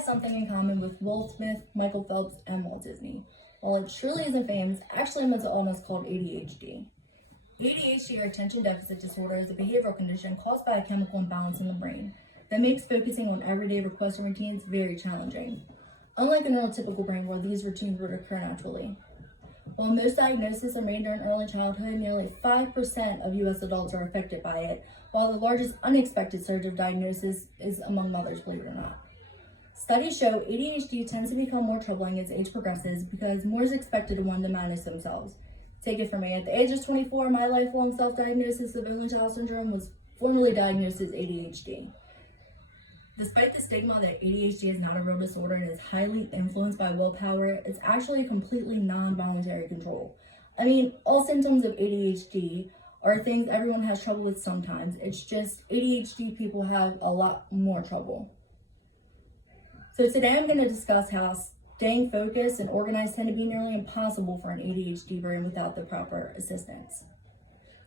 have something in common with Will Smith, Michael Phelps, and Walt Disney. While it truly isn't fame, it's actually a mental illness called ADHD. ADHD, or attention deficit disorder, is a behavioral condition caused by a chemical imbalance in the brain that makes focusing on everyday requests and routines very challenging. Unlike a neurotypical brain where these routines would occur naturally. While most diagnoses are made during early childhood, nearly 5% of U.S. adults are affected by it, while the largest unexpected surge of diagnosis is among mothers, believe it or not. Studies show ADHD tends to become more troubling as age progresses because more is expected of one to manage themselves. Take it from me, at the age of 24, my lifelong self-diagnosis of only child syndrome was formally diagnosed as ADHD. Despite the stigma that ADHD is not a real disorder and is highly influenced by willpower, it's actually a completely non-voluntary control. I mean, all symptoms of ADHD are things everyone has trouble with sometimes. It's just ADHD people have a lot more trouble. So today I'm going to discuss how staying focused and organized tend to be nearly impossible for an ADHD brain without the proper assistance.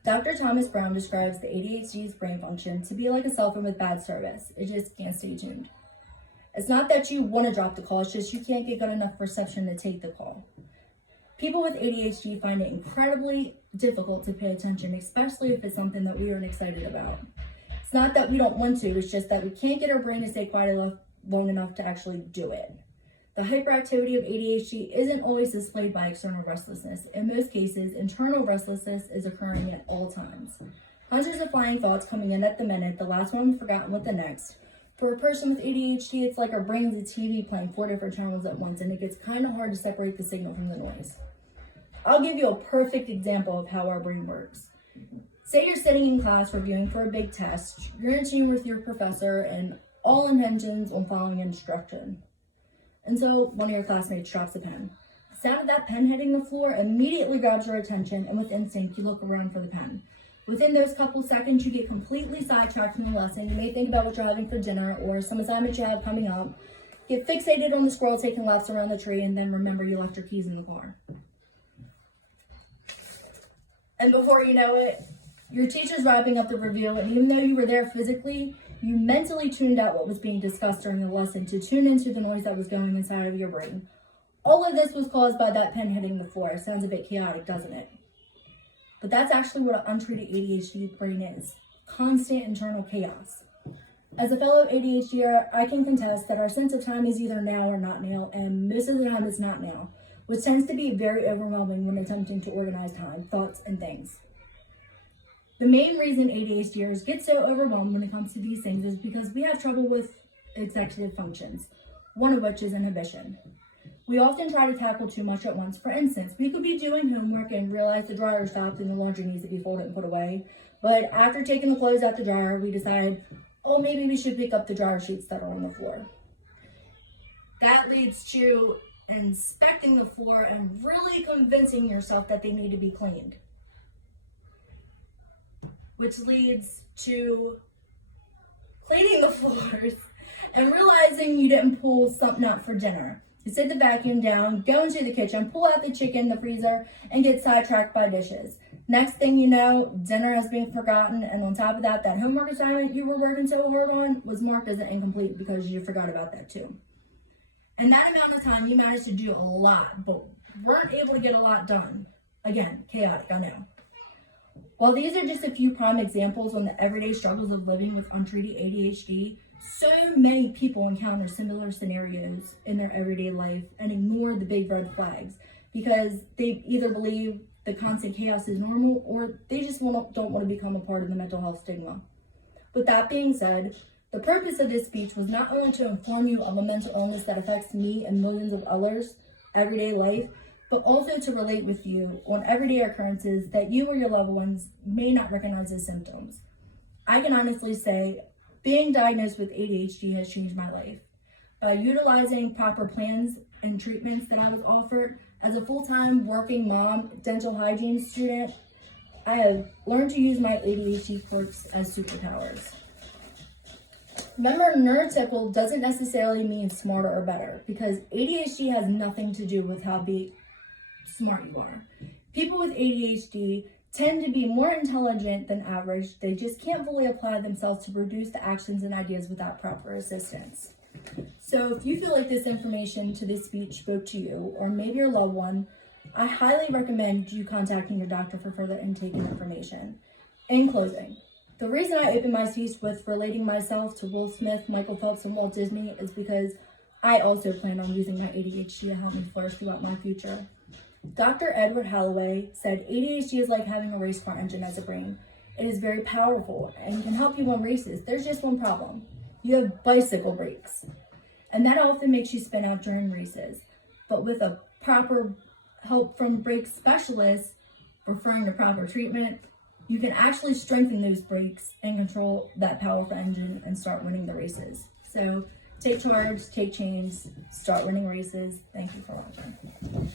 Dr. Thomas Brown describes the ADHD's brain function to be like a cell phone with bad service. It just can't stay tuned. It's not that you want to drop the call, it's just you can't get good enough reception to take the call. People with ADHD find it incredibly difficult to pay attention, especially if it's something that we aren't excited about. It's not that we don't want to, it's just that we can't get our brain to stay quiet long enough to actually do it. The hyperactivity of ADHD isn't always displayed by external restlessness. In most cases, internal restlessness is occurring at all times. Hundreds of flying thoughts coming in at the minute, the last one forgotten with the next. For a person with ADHD, it's like our brain's a TV playing 4 different channels at once, and it gets kind of hard to separate the signal from the noise. I'll give you a perfect example of how our brain works. Say you're sitting in class reviewing for a big test, you're in a team with your professor, and all intentions on following instruction. And so one of your classmates drops a pen. The sound of that pen hitting the floor immediately grabs your attention, and with instinct, you look around for the pen. Within those couple seconds, you get completely sidetracked from the lesson. You may think about what you're having for dinner or some assignment you have coming up, get fixated on the squirrel taking laps around the tree, and then remember you left your keys in the car. And before you know it, your teacher's wrapping up the review, and even though you were there physically, you mentally tuned out what was being discussed during the lesson to tune into the noise that was going inside of your brain. All of this was caused by that pen hitting the floor. Sounds a bit chaotic, doesn't it? But that's actually what an untreated ADHD brain is. Constant internal chaos. As a fellow ADHDer, I can contest that our sense of time is either now or not now, and most of the time it's not now, which tends to be very overwhelming when attempting to organize time, thoughts, and things. The main reason ADHDers get so overwhelmed when it comes to these things is because we have trouble with executive functions, one of which is inhibition. We often try to tackle too much at once. For instance, we could be doing homework and realize the dryer stopped and the laundry needs to be folded and put away. But after taking the clothes out the dryer, we decide, oh, maybe we should pick up the dryer sheets that are on the floor. That leads to inspecting the floor and really convincing yourself that they need to be cleaned. Which leads to cleaning the floors and realizing you didn't pull something out for dinner. You sit the vacuum down, go into the kitchen, pull out the chicken in the freezer, and get sidetracked by dishes. Next thing you know, dinner has been forgotten, and on top of that, that homework assignment you were working so hard on was marked as incomplete because you forgot about that too. And that amount of time, you managed to do a lot, but weren't able to get a lot done. Again, chaotic, I know. While these are just a few prime examples on the everyday struggles of living with untreated ADHD, so many people encounter similar scenarios in their everyday life and ignore the big red flags because they either believe the constant chaos is normal or they just don't want to become a part of the mental health stigma. With that being said, the purpose of this speech was not only to inform you of a mental illness that affects me and millions of others' everyday life, but also to relate with you on everyday occurrences that you or your loved ones may not recognize as symptoms. I can honestly say, being diagnosed with ADHD has changed my life. By utilizing proper plans and treatments that I was offered as a full-time working mom, dental hygiene student, I have learned to use my ADHD quirks as superpowers. Remember, neurotypical doesn't necessarily mean smarter or better because ADHD has nothing to do with how smart you are. People with ADHD tend to be more intelligent than average. They just can't fully apply themselves to produce the actions and ideas without proper assistance. So if you feel like this information to this speech spoke to you, or maybe your loved one, I highly recommend you contacting your doctor for further intake and information. In closing, the reason I opened my speech with relating myself to Will Smith, Michael Phelps, and Walt Disney is because I also plan on using my ADHD to help me flourish throughout my future. Dr. Edward Holloway said ADHD is like having a race car engine as a brain. It is very powerful and can help you win races. There's just one problem. You have bicycle brakes. And that often makes you spin out during races. But with a proper help from brake specialists, referring to proper treatment, you can actually strengthen those brakes and control that powerful engine and start winning the races. So take charge, take change, start winning races. Thank you for watching.